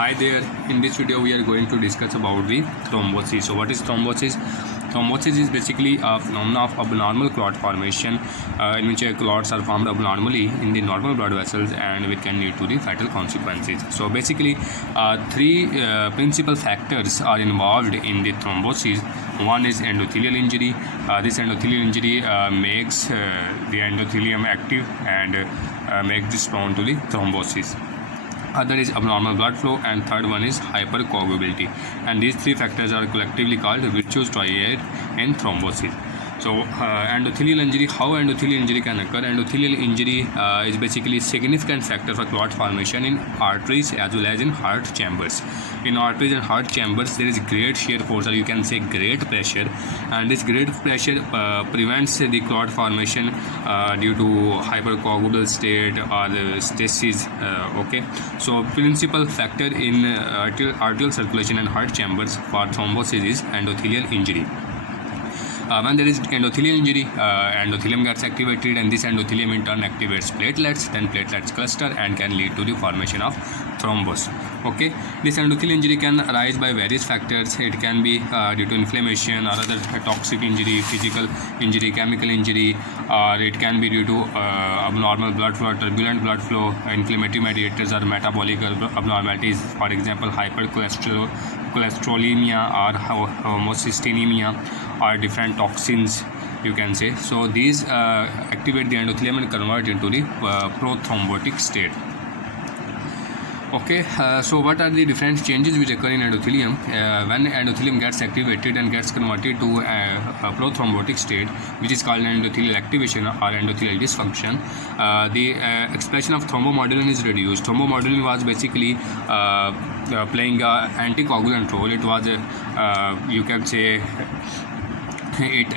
Hi there, in this video we are going to discuss about the thrombosis. So what is thrombosis? Thrombosis is basically a phenomenon of abnormal clot formation in which clots are formed abnormally in the normal blood vessels and which can lead to the fatal consequences. So basically three principal factors are involved in the thrombosis. One is endothelial injury. This endothelial injury makes the endothelium active and makes this prone to the thrombosis. Other is abnormal blood flow, and third one is hypercoagulability, and these three factors are collectively called Virchow Triad in thrombosis. So endothelial injury, how endothelial injury can occur? Endothelial injury is basically a significant factor for clot formation in arteries as well as in heart chambers. In arteries and heart chambers there is great shear force, or you can say great pressure, and this great pressure prevents the clot formation due to hypercoagulable state or stasis. Okay, so principal factor in arterial circulation and heart chambers for thrombosis is endothelial injury. When there is endothelial injury, endothelium gets activated, and this endothelium in turn activates platelets. Then platelets cluster and can lead to the formation of thrombus. Okay, this endothelial injury can arise by various factors. It can be due to inflammation or other toxic injury, physical injury, chemical injury, or it can be due to abnormal blood flow, turbulent blood flow, inflammatory mediators or metabolic abnormalities. For example, hypercholesterolemia or homocystinemia, or different toxins, you can say. So these activate the endothelium and convert into the prothrombotic state. Okay, so what are the different changes which occur in endothelium? When endothelium gets activated and gets converted to a prothrombotic state, which is called endothelial activation or endothelial dysfunction, the expression of thrombomodulin is reduced. Thrombomodulin was basically playing an anticoagulant role. It was, you can say, it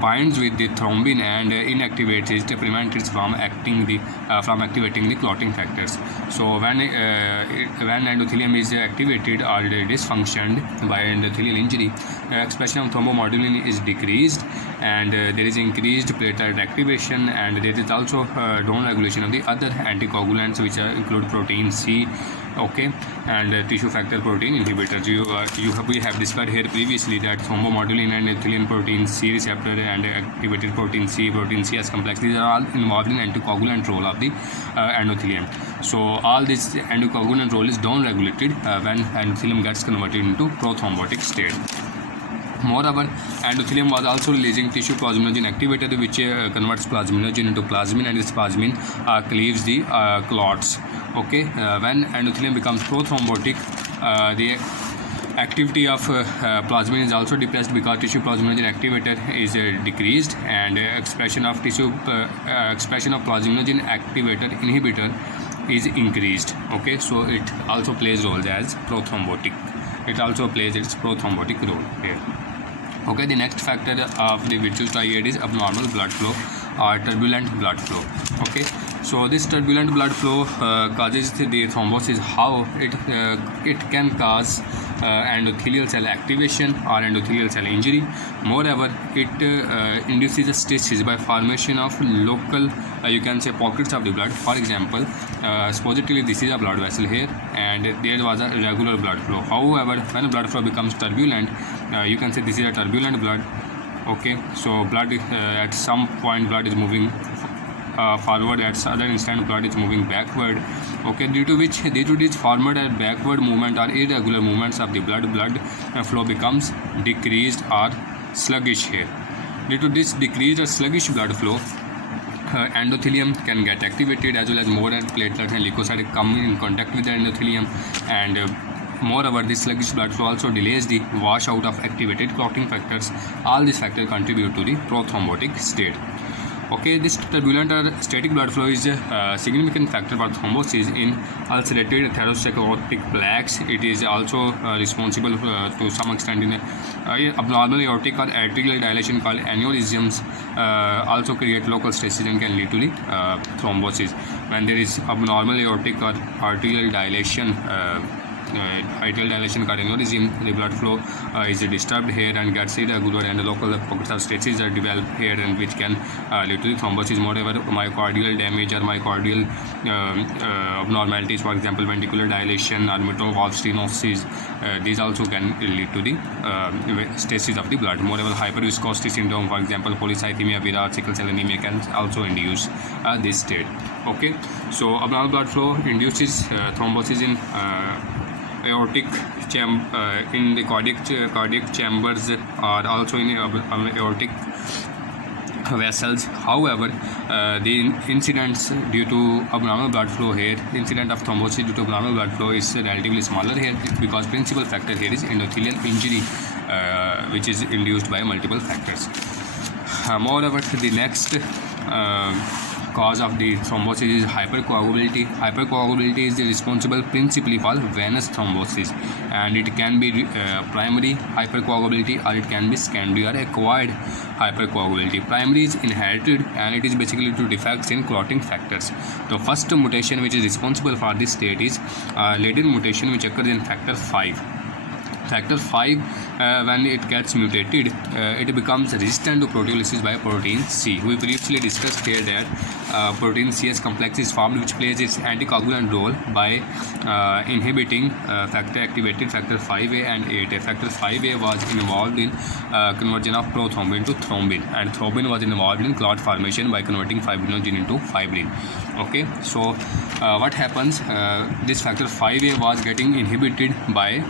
binds with the thrombin and inactivates it to prevent it from activating the clotting factors. So when endothelium is activated or dysfunctioned by endothelial injury, expression of thrombomodulin is decreased, and there is increased platelet activation, and there is also down regulation of the other anticoagulants, which include protein C, okay, and tissue factor protein inhibitors. We have discussed here previously that thrombomodulin and ethylene protein C receptor and activated protein C as complex, these are all involved in anticoagulant role of the endothelium. So all this anticoagulant role is down regulated when endothelium gets converted into prothrombotic state. Moreover, endothelium was also releasing tissue plasminogen activator, which converts plasminogen into plasmin, and this plasmin cleaves the clots. Okay, when endothelium becomes prothrombotic, the activity of plasmin is also depressed because tissue plasminogen activator is decreased, and expression of plasminogen activator inhibitor is increased. Okay, so it also plays roles as prothrombotic. It also plays its prothrombotic role here. Okay, the next factor of the Virchow Triad is abnormal blood flow or turbulent blood flow. Okay, so this turbulent blood flow causes the thrombosis. How it can cause endothelial cell activation or endothelial cell injury. Moreover, it induces a stasis by formation of local, you can say, pockets of the blood. For example, supposedly this is a blood vessel here, and there was a irregular blood flow. However, when blood flow becomes turbulent, you can say this is a turbulent blood. Okay, so blood at some point blood is moving forward, at other instant blood is moving backward. Okay, due to this forward and backward movement or irregular movements of the blood flow becomes decreased or sluggish here. Due to this decreased or sluggish blood flow, endothelium can get activated, as well as more platelets and leukocytes come in contact with the endothelium, and moreover, this sluggish blood flow also delays the washout of activated clotting factors. All these factors contribute to the prothrombotic state. Okay, this turbulent or static blood flow is a significant factor for thrombosis in ulcerated atherosclerotic plaques. It is also responsible to some extent in abnormal aortic or arterial dilation called aneurysms. Also create local stasis and can lead to the thrombosis. When there is abnormal aortic or arterial dilation, atrial dilation, cardiac the blood flow is disturbed here and gets irregular, and local pockets of stasis are developed here, and which can lead to the thrombosis. Moreover, myocardial damage or myocardial abnormalities, for example ventricular dilation or mitral valve stenosis, these also can lead to the stasis of the blood. Moreover, hyperviscosity syndrome, for example polycythemia vera, sickle cell anemia, can also induce this state. Okay, so abnormal blood flow induces thrombosis in aortic in the cardiac chambers, or also in aortic vessels. However, the incidence due to abnormal blood flow here, incident of thrombosis due to abnormal blood flow is relatively smaller here, because principal factor here is endothelial injury, which is induced by multiple factors. Moreover, the next cause of the thrombosis is hypercoagulability. Hypercoagulability is responsible principally for venous thrombosis, and it can be primary hypercoagulability, or it can be secondary or acquired hypercoagulability. Primary is inherited, and it is basically due to defects in clotting factors. The first mutation which is responsible for this state is latent mutation, which occurs in factor 5. Factor 5, when it gets mutated, it becomes resistant to proteolysis by protein C. We previously discussed here that protein CS complex is formed, which plays its anticoagulant role by inhibiting activated factor 5A and 8A. Factor 5A was involved in conversion of prothrombin to thrombin, and thrombin was involved in clot formation by converting fibrinogen into fibrin. Okay, so what happens, this factor 5A was getting inhibited by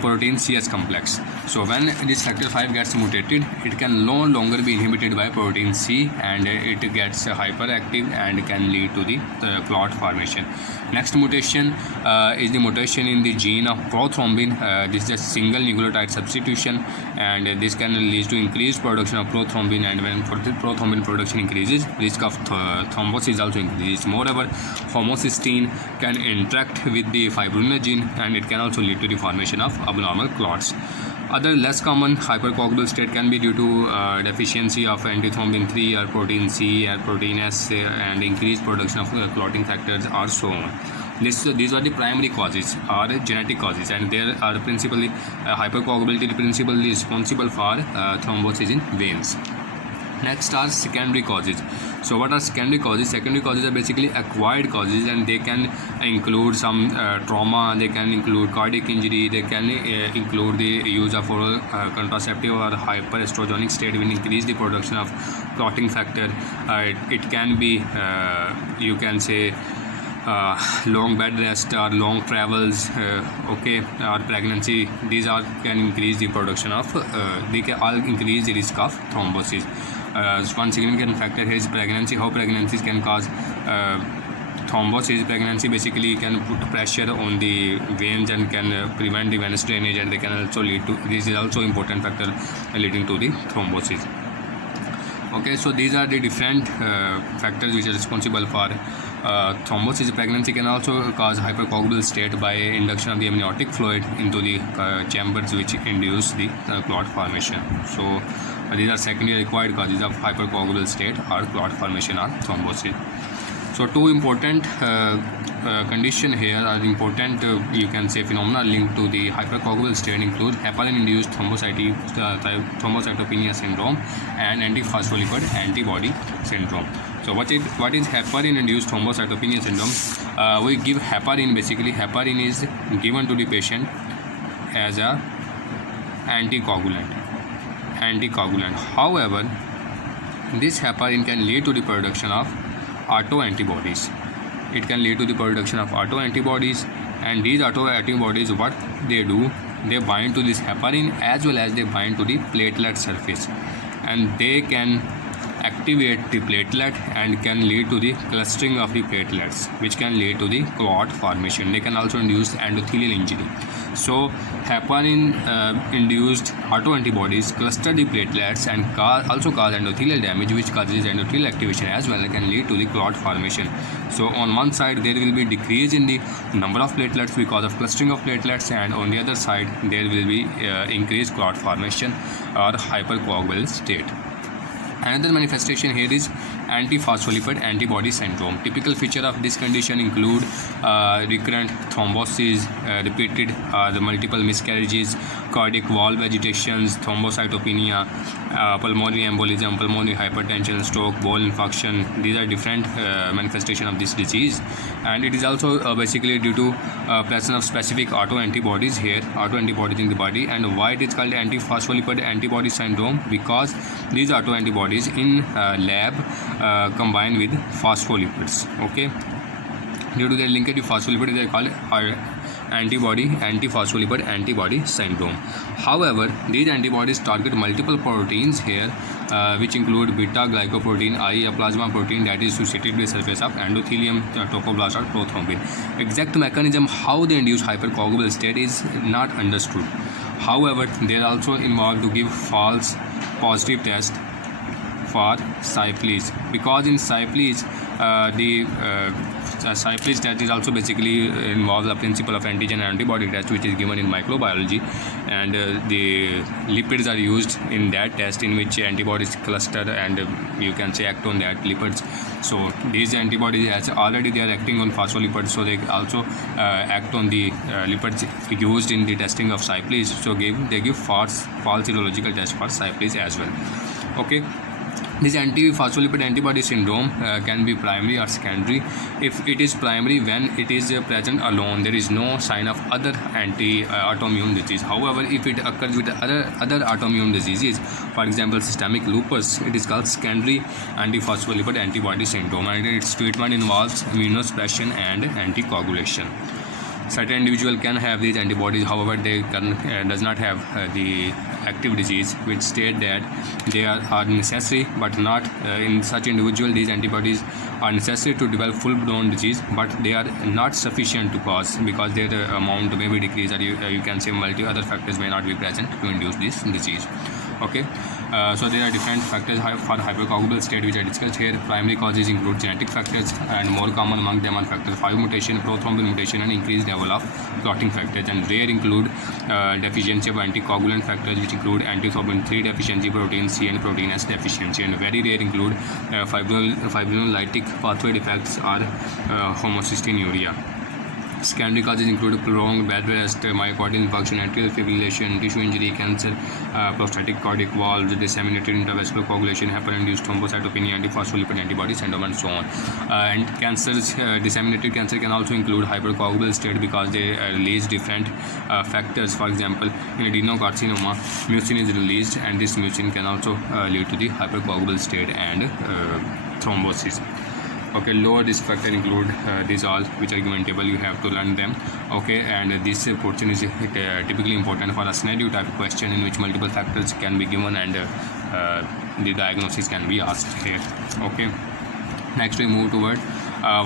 protein CS complex. So when this factor 5 gets mutated, it can no longer be inhibited by protein C, and it gets hyperactive and can lead to the clot formation. Next mutation is the mutation in the gene of prothrombin. This is a single nucleotide substitution, and this can lead to increased production of prothrombin, and when prothrombin production increases, risk of thrombosis also increases. Moreover, homocysteine can interact with the fibrinogen, and it can also lead to the formation of abnormal clots. Other less common hypercoagulable state can be due to deficiency of antithrombin 3 or protein C or protein S, and increased production of clotting factors, or so on. These are the primary causes or genetic causes, and there are principally hypercoagulability principally responsible for thrombosis in veins. Next are secondary causes. So what are secondary causes? Secondary causes are basically acquired causes, and they can include some trauma, they can include cardiac injury, they can include the use of oral contraceptive or hyperestrogenic state will increase the production of clotting factor. It can be you can say long bed rest or long travels, okay, or pregnancy. These all can increase the production of they can all increase the risk of thrombosis. One significant factor here is pregnancy. How pregnancies can cause thrombosis. Pregnancy basically can put pressure on the veins and can prevent the venous drainage, and they can also lead to, this is also important factor leading to the thrombosis. Okay, so these are the different factors which are responsible for thrombosis. Pregnancy can also cause hypercoagulable state by induction of the amniotic fluid into the chambers, which induce the clot formation. So these are secondary acquired causes of hypercoagulable state or clot formation or thrombosis. So two important condition here are important you can say phenomena linked to the hypercoagulable state include heparin-induced thrombocytopenia syndrome and antiphospholipid antibody syndrome. So what is heparin-induced thrombocytopenia syndrome? We give heparin. Basically, heparin is given to the patient as a anticoagulant. However, this heparin can lead to the production of autoantibodies. It can lead to the production of autoantibodies, and these autoantibodies, what they do, they bind to this heparin as well as they bind to the platelet surface, and they can activate the platelet and can lead to the clustering of the platelets, which can lead to the clot formation. They can also induce endothelial injury. So heparin induced autoantibodies cluster the platelets and also cause endothelial damage, which causes endothelial activation as well and can lead to the clot formation. So on one side there will be decrease in the number of platelets because of clustering of platelets, and on the other side there will be increased clot formation or hypercoagulable state. Another manifestation here is antiphospholipid antibody syndrome. Typical feature of this condition include recurrent thrombosis, repeated the multiple miscarriages, cardiac valve agitations, thrombocytopenia, pulmonary embolism, pulmonary hypertension, stroke, bowel infarction. These are different manifestations of this disease, and it is also basically due to presence of specific autoantibodies here, autoantibodies in the body. And why it is called antiphospholipid antibody syndrome? Because these autoantibodies in lab combine with phospholipids. Okay, due to their linkage to phospholipids, they are called antiphospholipid antibody syndrome. However, these antibodies target multiple proteins here, which include beta glycoprotein I, a plasma protein that is associated with the surface of endothelium, trophoblast, or prothrombin. Exact mechanism how they induce hypercoagulable state is not understood. However, they are also involved to give false positive test for syphilis, because in syphilis the syphilis test is also basically involves the principle of antigen antibody test, which is given in microbiology, and the lipids are used in that test, in which antibodies cluster and you can say act on that lipids. So these antibodies, as already they are acting on phospholipids, so they also act on the lipids used in the testing of syphilis. So they give false serological test for syphilis as well. Okay. This antiphospholipid antibody syndrome can be primary or secondary. If it is primary, when it is present alone, there is no sign of other autoimmune disease. However, if it occurs with other autoimmune diseases, for example systemic lupus, it is called secondary antiphospholipid antibody syndrome, and its treatment involves immunosuppression and anticoagulation. Certain individual can have these antibodies, however they does not have the active disease, which state that they are necessary but not in such individual. These antibodies are necessary to develop full-blown disease, but they are not sufficient to cause, because their amount may be decreased, or you can say multi other factors may not be present to induce this disease. Okay, so there are different factors for hypercoagulable state which I discussed here. Primary causes include genetic factors, and more common among them are factor 5 mutation, prothrombin mutation, and increased level of clotting factors. And rare include deficiency of anticoagulant factors, which include antithrombin 3 deficiency, protein C, and protein S deficiency. And very rare include fibrinolytic pathway defects or homocystinuria. Secondary causes include prolonged bed rest, myocardial infarction, atrial fibrillation, tissue injury, cancer, prostatic cardiac valve, disseminated intravascular coagulation, heparin-induced thrombocytopenia, antiphospholipid antibody syndrome, and so on. And cancers, disseminated cancer can also include hypercoagulable state, because they release different factors. For example, in adenocarcinoma, mucin is released, and this mucin can also lead to the hypercoagulable state and thrombosis. Okay, lower risk factor include these all, which are given table, you have to learn them. Okay, and this portion is typically important for a scenario type question, in which multiple factors can be given and the diagnosis can be asked here. Okay, next we move toward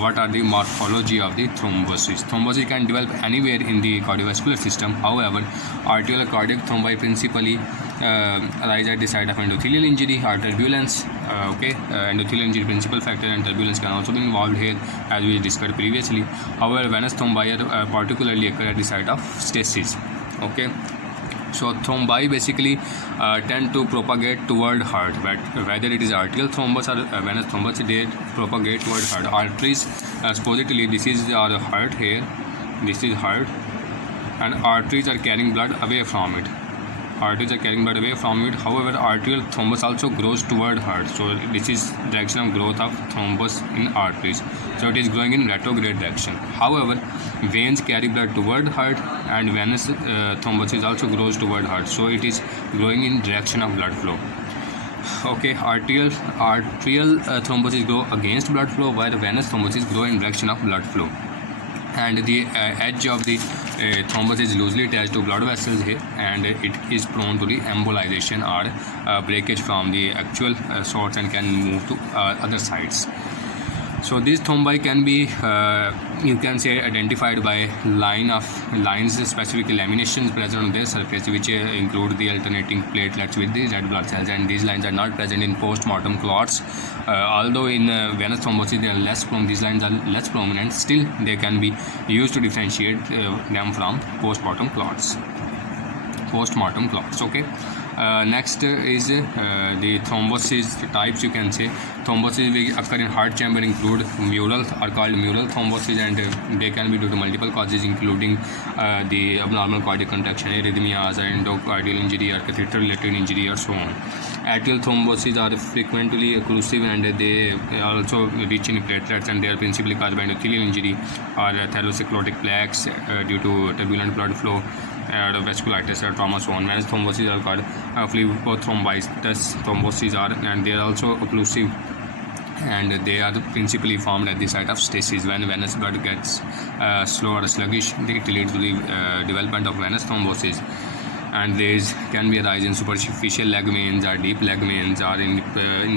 what are the morphology of the thrombosis. Thrombosis can develop anywhere in the cardiovascular system. However, arterial cardiac thrombi principally arise at the site of endothelial injury or turbulence. Endothelial injury principal factor, and turbulence can also be involved here, as we discussed previously. However, venous thrombi particularly occur at the site of stasis. Okay, so thrombi basically tend to propagate toward heart, but whether it is arterial thrombus or venous thrombus, they propagate toward heart. Arteries, supposedly this is our heart here, this is heart, and arteries are carrying blood away from it. However, arterial thrombus also grows toward heart, so this is direction of growth of thrombus in arteries, so it is growing in retrograde direction. However, veins carry blood toward heart, and venous thrombosis also grows toward heart, so it is growing in direction of blood flow. Okay, arterial thrombosis grow against blood flow, while venous thrombosis grow in direction of blood flow. And the edge of the thrombus is loosely attached to blood vessels here, and it is prone to the embolization or breakage from the actual source, and can move to other sites. So these thrombi can be you can say identified by lines specific laminations present on their surface, which include the alternating platelets with the red blood cells, and these lines are not present in post-mortem clots. Although in venous thrombosis they are less prominent, these lines are less prominent, still they can be used to differentiate them from post-mortem clots. Okay, Next is the thrombosis types. You can say thrombosis will occur in heart chamber include mural are called mural thrombosis, and they can be due to multiple causes including the abnormal cardiac contraction, arrhythmias, endocardial injury, or catheter related injury, or so on. Atrial thrombosis are frequently occlusive, and they are also rich in platelets, and they are principally caused by endothelial injury or atherosclerotic plaques due to turbulent blood flow, vasculitis, or trauma, so on. Venous thrombosis are called phlebitis thrombosis are, and they are also occlusive, and they are principally formed at the site of stasis. When venous blood gets slow or sluggish, it leads to the development of venous thrombosis. And these can be arise in superficial leg veins or deep leg veins or in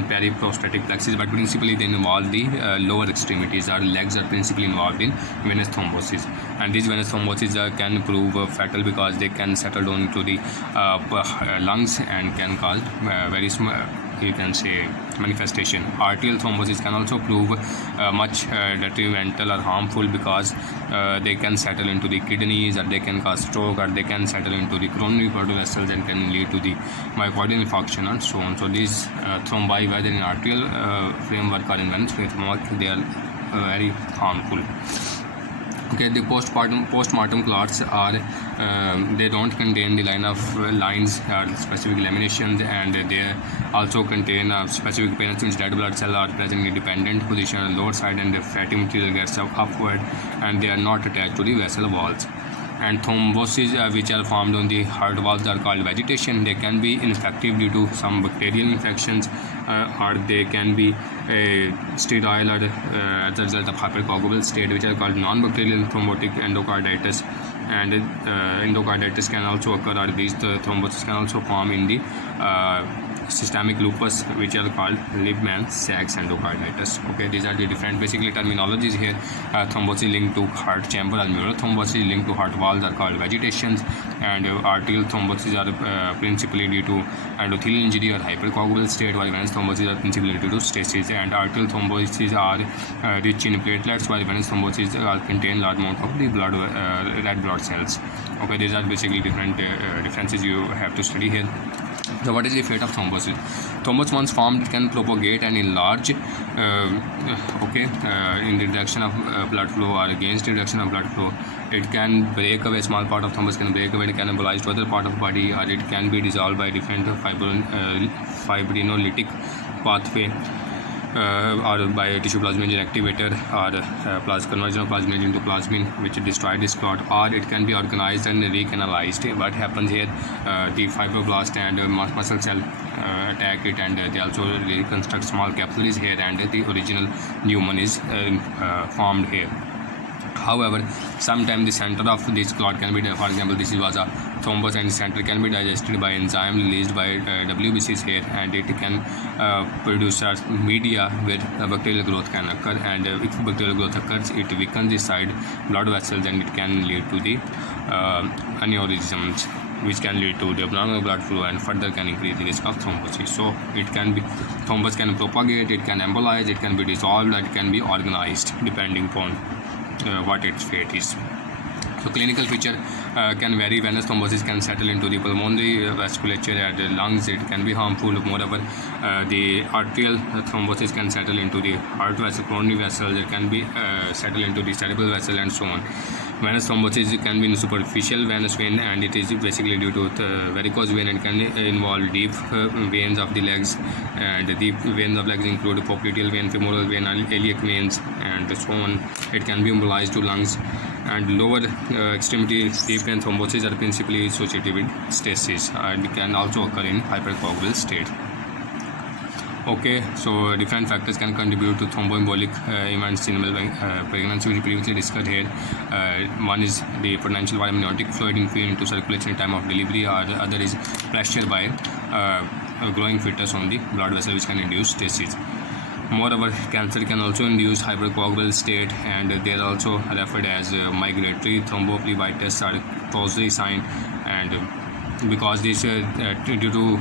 periprostatic plexus, but principally they involve the lower extremities, or legs are principally involved in venous thrombosis. And these venous thrombosis can prove fatal because they can settle down to the lungs and can cause very small, you can say, manifestation. Arterial thrombosis can also prove much detrimental or harmful because they can settle into the kidneys, or they can cause stroke, or they can settle into the coronary blood vessels and can lead to the myocardial infarction and so on. So these thrombi, whether in arterial framework or in venous framework, they are very harmful. Okay, the postmortem clots are they don't contain the lines or specific laminations, and they also contain a specific appearance which red blood cells are present in dependent position on the lower side, and the fatty material gets upward, and they are not attached to the vessel walls. And thrombosis which are formed on the heart valves are called vegetation. They can be infective due to some bacterial infections, or they can be sterile or as a result of hypercoagulable state, which are called non-bacterial thrombotic endocarditis. And endocarditis can also occur, or these thrombosis can also form in the systemic lupus, which are called Liebman-Sachs endocarditis. Okay, these are the different basically terminologies here. Thrombosis linked to heart chamber or mural thrombosis linked to heart valves are called vegetations, and arterial thrombosis are principally due to endothelial injury or hypercoagulable state, while venous thrombosis are principally due to stasis. And arterial thrombosis are rich in platelets, while venous thrombosis contain large amount of the blood red blood cells. Okay, these are basically different differences you have to study here. So what is the fate of thrombosis? Thrombus once formed can propagate and enlarge in the direction of blood flow or against the direction of blood flow. It can break away, small part of thrombus can break away and can embolize to other part of the body, or it can be dissolved by different fibrinolytic pathway, or by tissue plasminogen activator, or conversion of plasminogen into plasmin, which destroy this clot, or it can be organized and recanalized. What happens here, the fibroblast and muscle cell attack it, and they also reconstruct small capillaries here, and the original lumen is formed here. However, sometimes the center of this clot can be, for example, this was a thrombus, and center can be digested by enzyme released by WBCs here, and it can produce media where bacterial growth can occur, and if bacterial growth occurs, it weakens the side blood vessels, and it can lead to the aneurysms, which can lead to the abnormal blood flow and further can increase the risk of thrombosis. So it can be, thrombus can propagate, it can embolize, it can be dissolved, it can be organized depending upon what its fate is. So clinical feature can vary. Venous thrombosis can settle into the pulmonary vasculature and the lungs. It can be harmful. Moreover, the arterial thrombosis can settle into the heart vessel, coronary vessels. It can be settle into the cerebral vessel and so on. Venous thrombosis can be in superficial venous vein, and it is basically due to the varicose vein, and can involve deep veins of the legs. And the deep veins of legs include popliteal vein, femoral vein, iliac veins, and so on. It can be embolized to lungs. And lower extremity deep vein thrombosis are principally associated with stasis, and can also occur in hypercoagulable state. Okay, so different factors can contribute to thromboembolic events in pregnancy, which we previously discussed here. One is the potential for amniotic fluid inflow into circulation in time of delivery, or the other is pressure by a growing fetus on the blood vessel, which can induce stasis. Moreover, cancer can also induce hypercoagulable state, and they are also referred as migratory thrombophlebitis or Tosri sign, and because this due to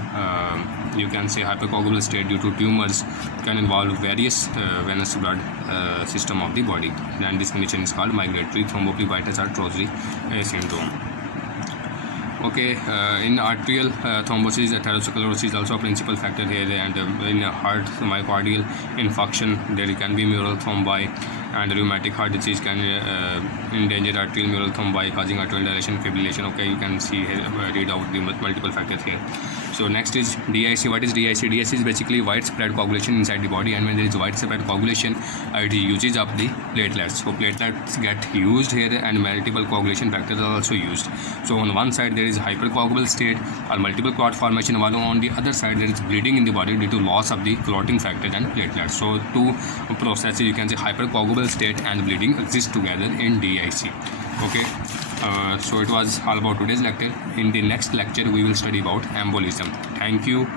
you can say hypercoagulable state due to tumors can involve various venous blood system of the body, and this condition is called migratory thrombophlebitis or Tosri syndrome. Okay, in arterial thrombosis, atherosclerosis is also a principal factor here, and in heart myocardial infarction, there can be mural thrombi, and rheumatic heart disease can endanger arterial mural thrombi, causing arterial dilation, fibrillation. Okay, you can see here, read out the multiple factors here. So next is DIC. What is DIC? DIC is basically widespread coagulation inside the body, and when there is widespread coagulation, it uses up the platelets. So platelets get used here, and multiple coagulation factors are also used. So on one side there is hypercoagulable state or multiple clot formation, while on the other side there is bleeding in the body due to loss of the clotting factor and platelets. So two processes, you can say hypercoagulable state and bleeding exist together in DIC. Okay, so it was all about today's lecture. In the next lecture we will study about embolism. Thank you.